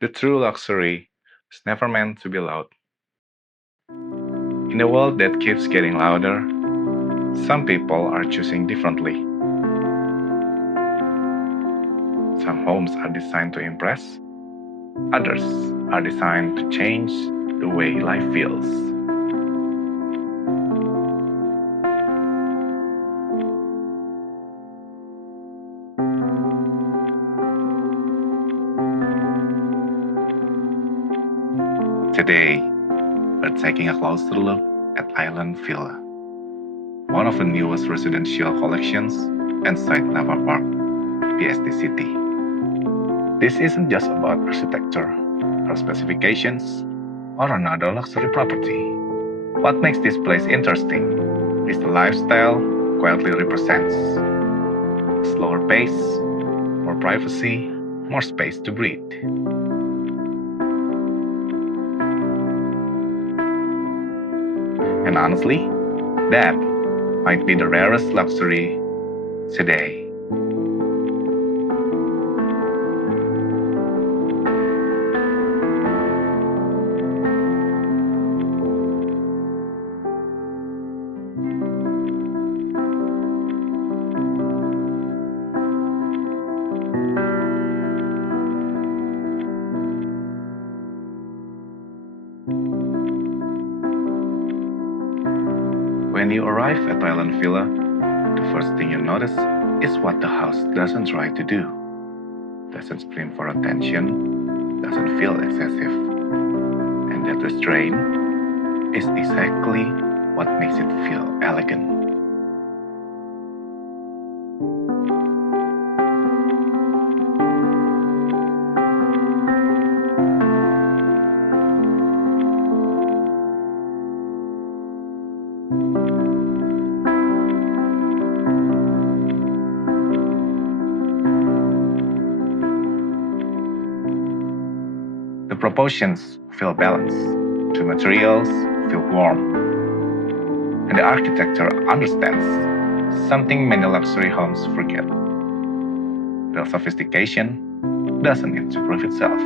The true luxury is never meant to be loud. In a world that keeps getting louder, some people are choosing differently. Some homes are designed to impress, others are designed to change the way life feels. Today, we're taking a closer look at Island Villa, one of the newest residential collections inside Nava Park, BSD City. This isn't just about architecture or specifications or another luxury property. What makes this place interesting is the lifestyle quietly represents a slower pace, more privacy, more space to breathe. And honestly, that might be the rarest luxury today. When you arrive at Island Villa, the first thing you notice is what the house doesn't try to do. Doesn't scream for attention, doesn't feel excessive. And that restraint is exactly what makes it feel elegant. The proportions feel balanced, the materials feel warm, and the architecture understands something many luxury homes forget. Real sophistication doesn't need to prove itself.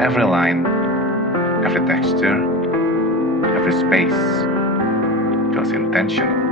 Every line, every texture, every space feels intentional.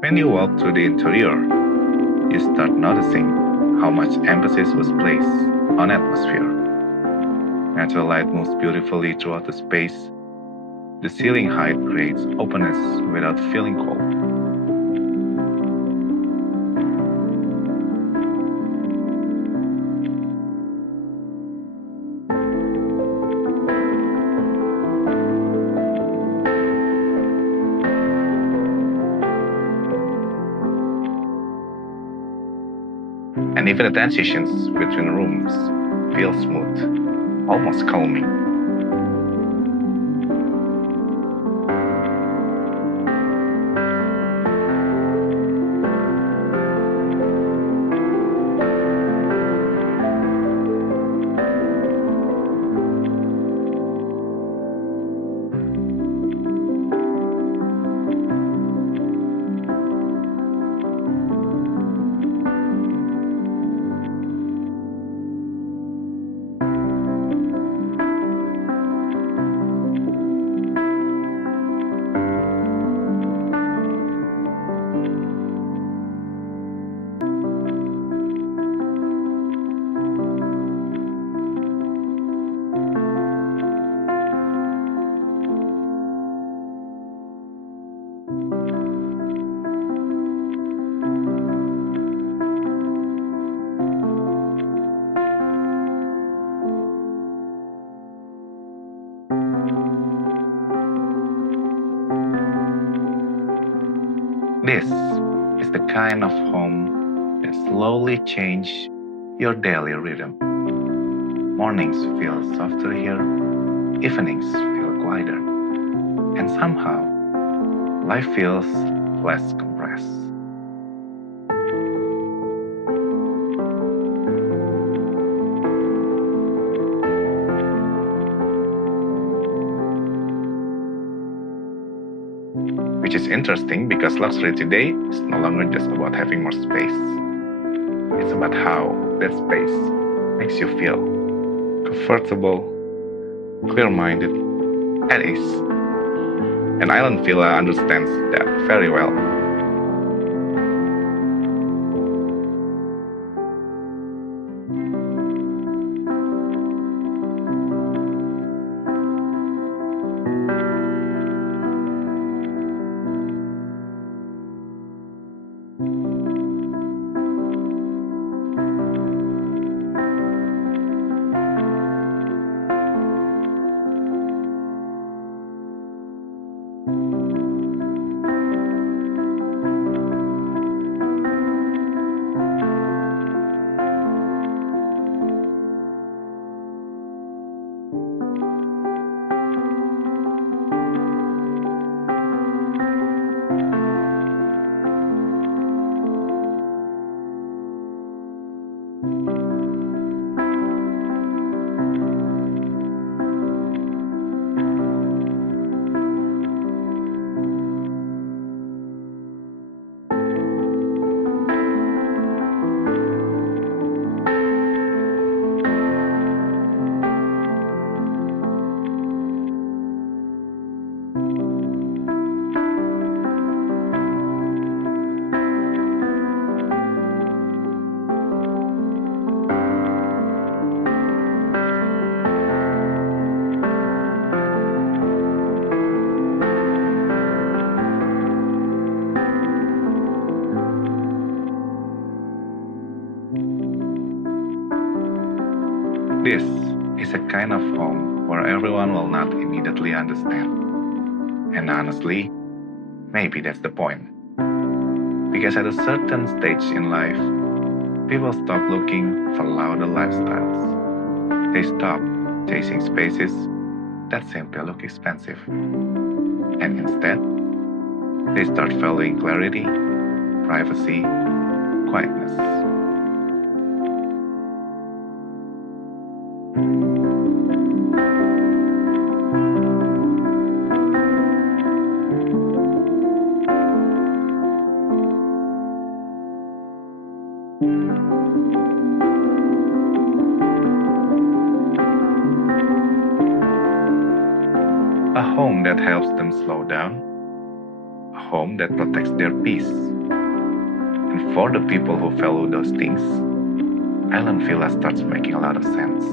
When you walk through the interior, you start noticing how much emphasis was placed on atmosphere. Natural light moves beautifully throughout the space. The ceiling height creates openness without feeling cold. And even the transitions between rooms feel smooth, almost calming. This is the kind of home that slowly changes your daily rhythm. Mornings feel softer here, evenings feel quieter, and somehow life feels less compressed. Which is interesting because luxury today is no longer just about having more space. It's about how that space makes you feel comfortable, clear-minded, at ease. And Island Villa understands that very well. This is a kind of home where everyone will not immediately understand. And honestly, maybe that's the point. Because at a certain stage in life, people stop looking for louder lifestyles. They stop chasing spaces that simply look expensive. And instead, they start valuing clarity, privacy, quietness. A home that helps them slow down, a home that protects their peace. And for the people who value those things, Island Villa starts making a lot of sense.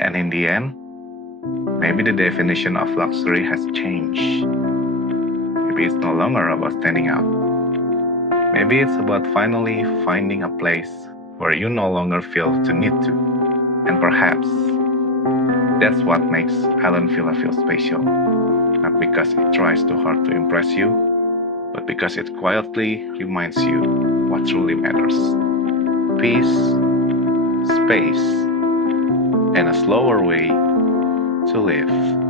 And in the end, maybe the definition of luxury has changed. Maybe it's no longer about standing out. Maybe it's about finally finding a place where you no longer feel the need to. And perhaps that's what makes Island Villa feel special. Not because it tries too hard to impress you, but because it quietly reminds you what truly matters. Peace, space, and a slower way to live.